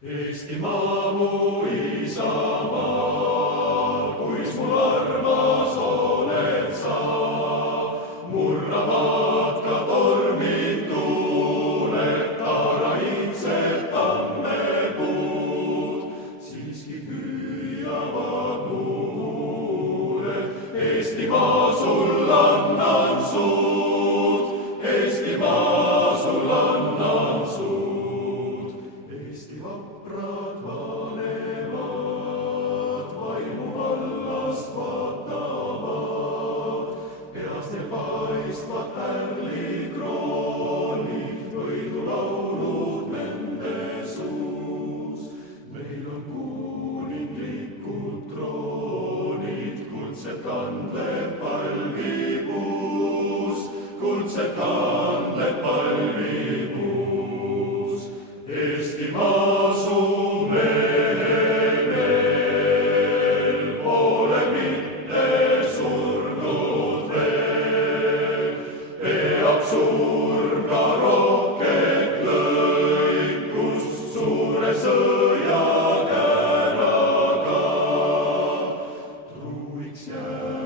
Eestimaa mu isamaa, kuis mul armas oled sa, murravad ka tormid tuuled, taaraitsed tammepuud, siiski hüüavad mu huuled. Eestimaa sul annan suud, Eestimaa sul annan suud. Eesti vaprad vanevad, vaimu vallast vaatavad, peas neil paistvad pärlikroonid, võidulaulud nende suus. Meil on kuninglikud troonid, kuldsed kandled palmipuus, kuldsed kandled palmipuus. Eestimaa su mehel veel, pole mitte surnud veel, peab surga rohket lõikust suure sõjakäraga, truuiks jääb.